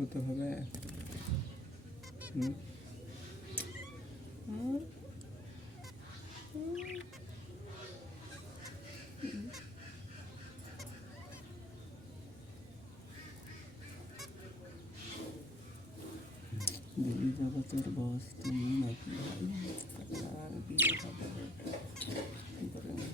হতে হবে। হুম দিল্লি জগতের বস তুমি নাকি? আর বিয়ে হবে কি করে না?